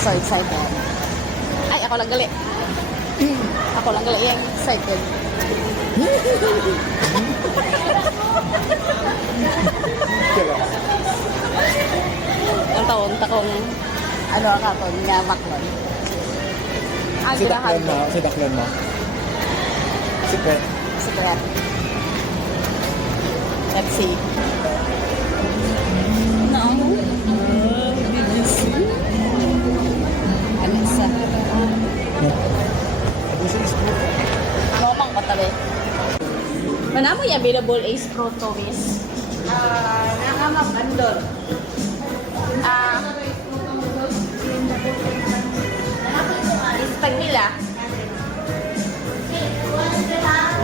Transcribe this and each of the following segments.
So excited. Ay, ako lang gali. Ako lang gali yung excited. Ang taon, takong ano akapon nga maklon. Ang ginahan ko. Si Daklan mo. Secret. Secret. Let's see. No. Did you see? Alexa. Momang katabi. Mana mo yung available Ace Pro Toys? Nakakabandol. Istag nila.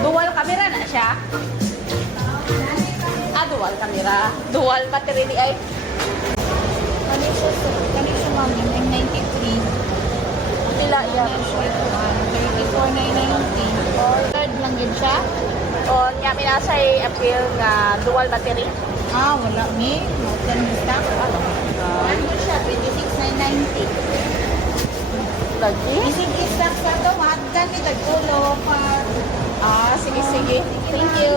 Dual camera na siya. Dual camera. Dual battery ni ay. Kanisa mami, 993. Sila yan. 34,990. Third lang yun siya? O niya minasay appeal nga dual battery. Wala ni. Motan mo stock. Ano yun siya? 26,990. Lagi? Isig stock sa ito. Mahadgan ni Tagtulo. Sige, sige. Thank you.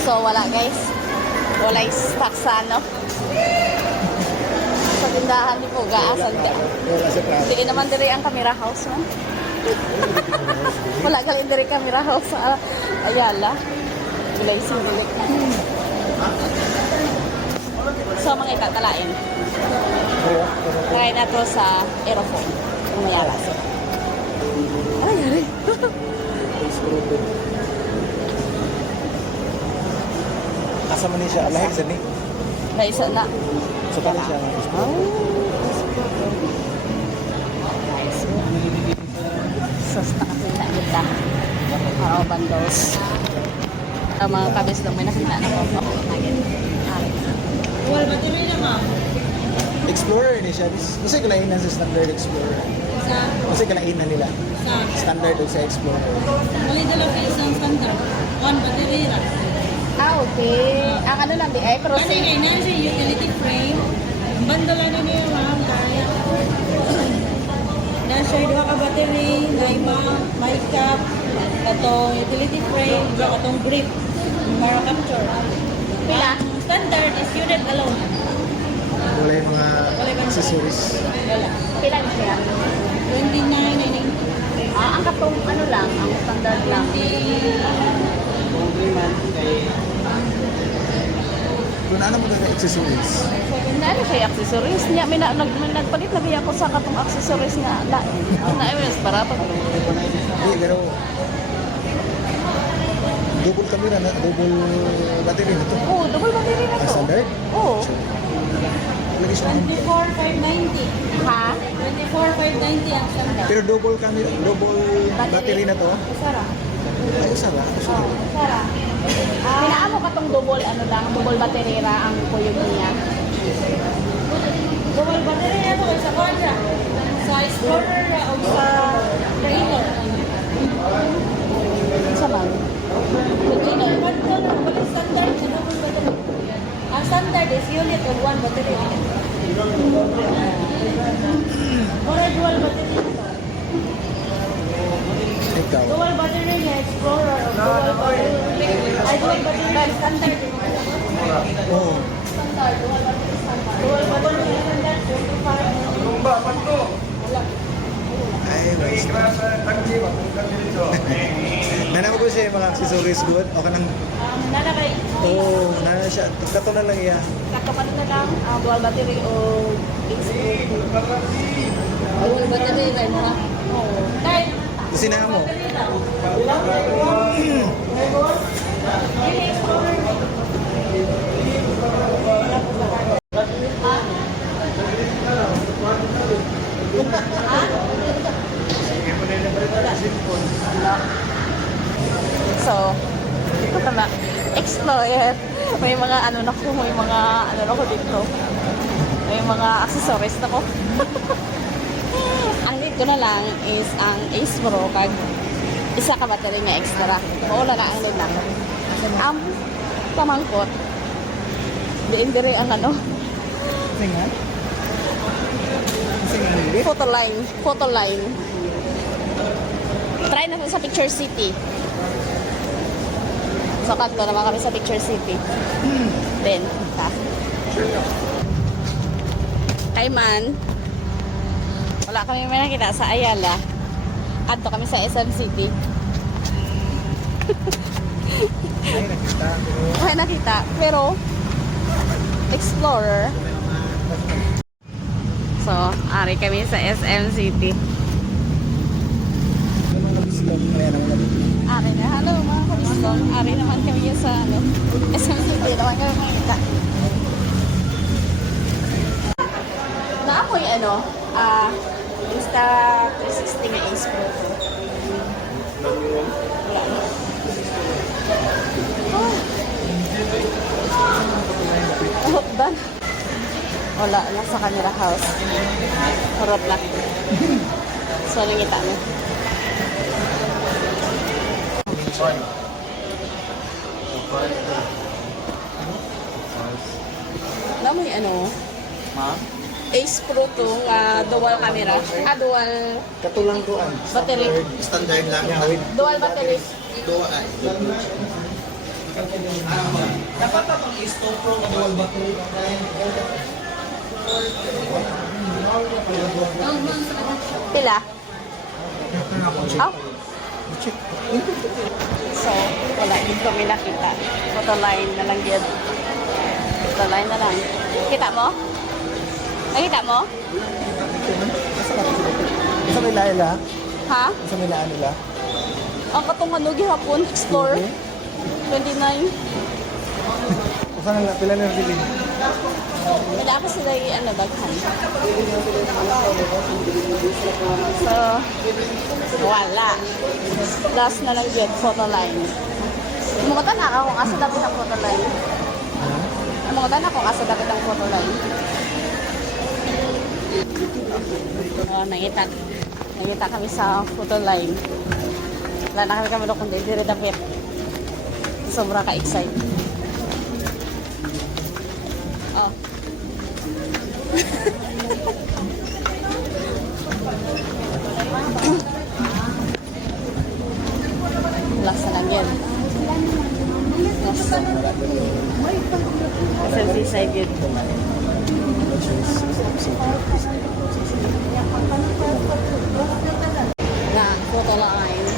So, wala guys. Wala stock sa ano. Sa tindahan ni Puga. Wala sa traffic. Hindi naman diri ang camera house man. Wala galing diri camera house sa Ayala. Wala isang bilik. So, mga itatalain. Try na to sa aerophone. Kung mayala sila. Ay, yari. Asa man niya siya, alahik sa ni. Naisa na. Sa pala siya. Sos na nakita kita. Araw bandos. Ang mga kabis lang may nakita na ko. Dual battery na ma'am. Explorer ni siya. Kasi kalainan sa standard Explorer. Kasi kalainan nila. Standard o sa Explorer. Wala dala pa isang standard. One battery ra. Okay. Ang ano lang di ay Kasi crossing. ngayon na siya utility frame. Ang bandala na niya ma'am. Kaya. Nasa duha ka battery, naima, mic cap, katong utility frame, katong grip, para capture. Pila? Ang standard is unit alone. Wala yung mga accessories. Wala. Pila na siya? 29,990. Ang katong ano lang, ang standard lang. Kung ano mo na accessories. Na ano siya yung accessories niya? May nagpalit na biya ko sa katong accessories nga lain. Na-ewas para pa. Hindi, pero double camera na, double battery na to. Oo, double battery na Ang to. standard? Oo. Lagi siya. 24,590. Ha? 24,590 ang standard. Pero double camera, double battery na to. Sara. Ay, isa ba? Sara. Pinaamo katong double ano lang, double battery ra ang kuyog niya. Double battery na ito sa kanya. Sa Explorer o sa trailer. Sa man. Trailer, kanto na balik standard sa double battery. Ang standard is unit of one battery. Or dual battery. Ikaw. Dual battery na Explorer o dual battery. Ay, dual battery standard. Oo. Standard, dual battery standard. Dual battery standard, 25. Ay, nice. Nanamo ko siya yung mga accessories good. O ka nang, Nanakay. oo, nana siya. Kato na lang iya. Kakapan na lang ang dual battery o Dual battery na na. Oo. Dahil, Kasi na mo. So, ito na. Explorer. May mga ano na ko, may mga ano na ko dito. May mga accessories na ko. Ang need ko na lang is ang Ace Pro kag isa ka battery nga extra. Maula na ang need na ko. Ang pamangkot. Diin dire ang ano. Tingnan. Photo line. Photo line. Try natin sa Picture City. So, kanto naman kami sa Picture City. Then, ta. Kayman. Wala kami may nakita sa Ayala. Kanto kami sa SM City. Ay, nakita. Ay, nakita. Pero, Explorer. So, ari kami sa SM City. Ano mga bisita? Ayan, ang mga Ari na. Hello mga kabiston. Ari naman kami yung sa SM City. Naman kami makikita. Naamoy Insta 360 nga Inspro. Wala na. Oh, done. Wala na sa kanila house. Harap na. So, nangita mo. Alam mo yung Ma? Ace Pro to nga dual camera. Dual Katulang doon. battery. Standard lang. Yeah, with Dual battery. Dapat pa pang stove pro na dual battery. Pila? Oh. So, wala. Dito kami nakita. Photo line na lang yan. Photo line na lang. Kita mo? Nakita mo? Isa may laila? Ha? Isa may laan nila? Ang katong gihapon. Explore. 29. Isa na pila na nabili? Wala pa sila yung daghan. So, wala. Last na lang yun, photo line. Mga tanak ako kung asa dapat ang photo line. Mga tanak kung asa dapat ang photo line. Oh, nangita kami sa photo line. Wala na kami kundi dire dapit. Sobra ka-excite. Oh. Last na lang yan. Last. Selfie side yun. Na, photo line.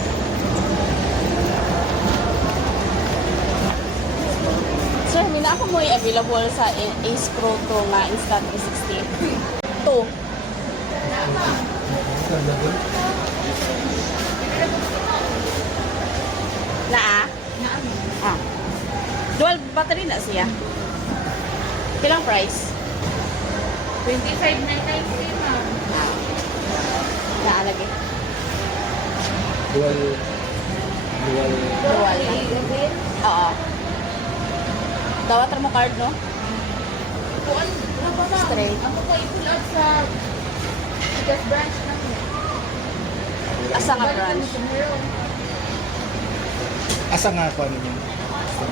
Sir, mina ako mo available sa Ace Pro to nga Insta360. 2. Na ah? Dual battery na siya. Pilang price? 25,990 ma'am. Naalagay. Dual. Dual na. Oo. Dawat mo card, no? Kuan, ano ba ma'am? Straight. Ako po i-pull out sa Tigas branch na po. Asa nga branch? Asa nga ako ninyo? Sa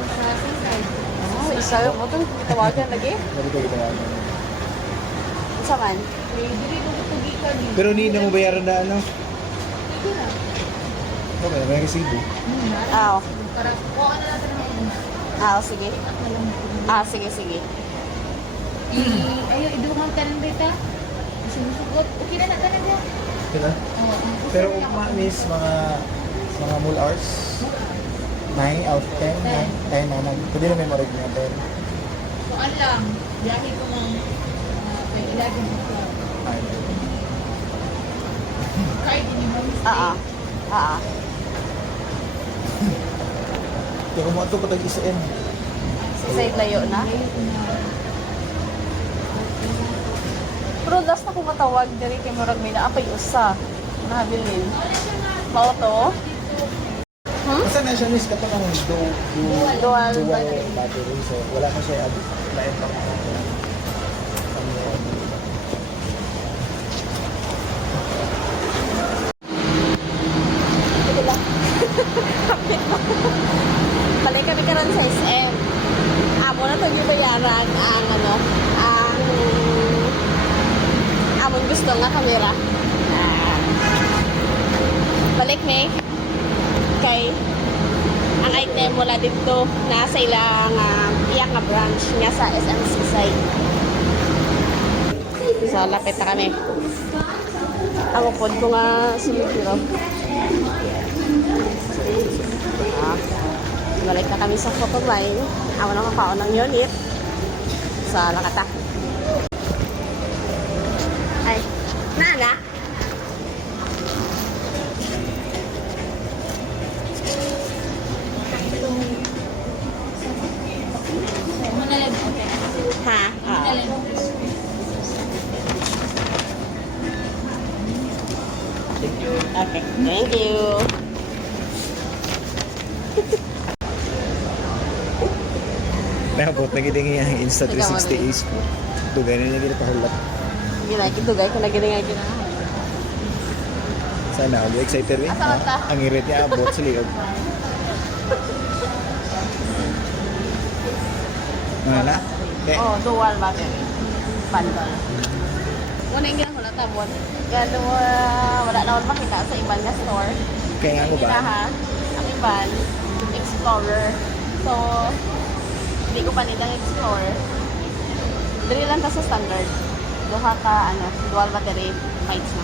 Seaside. Oh, isayo mo ito. Tawagan lagi. Nabito kita yan. Isa man. Dili mo tugi ka ni. Pero hindi na mo bayaran na ano? Sige na. Okay, may resibo. Ah, Para kuha na natin ng una. sige. At na lang. Sige. Ayo, idungan ka ng beta. Sinusugot. Okay na natin na. Diba? Oo. Pero ugma is mga mall hours. 9 out of 10. 10 na. Pwede na memory niya. 10. Kuan lang. Biyahe ko ng 11 o'clock. Ay. Card ni mo. Kaya kung mga ito patag isain. Side layo na. Pero last na kong katawag diri kay Murag may naapay usa. Nahabilin. Mao to. Kasi na siya miss ka pa ng Dual battery. So wala na siya lain lang. Ito lang. Balik kami karon sa SM. Amo na to yung bayaran ang amon gusto nga kami kay ang item wala dito nasa ilang iyang nga branch nga sa SMC side. So, lapit na kami. Ang upod ko nga sumipiro. Balik na kami sa photo line. Ako na makaon ng unit. Sa Lakata. Ay, nana? Ha? Okay, thank you. Nakapot na gini yung Insta360 Ace. Dugay na niya gini pahulap. Ginagitugay ko na ginagay na. Sana ako excited rin. Asa ta? Ang irit niya abot sa liog. Ano na? Okay. Oh, dual battery. Bundle. Muna yung ginang ko na tabon. Kaya wala na ako makita sa ibang na store. Kaya nga ko ba? Kinaha, ang iban, Explorer. So, hindi ko pa nilang Explorer. Dali lang ka sa standard. Duha ka, dual battery, fights na.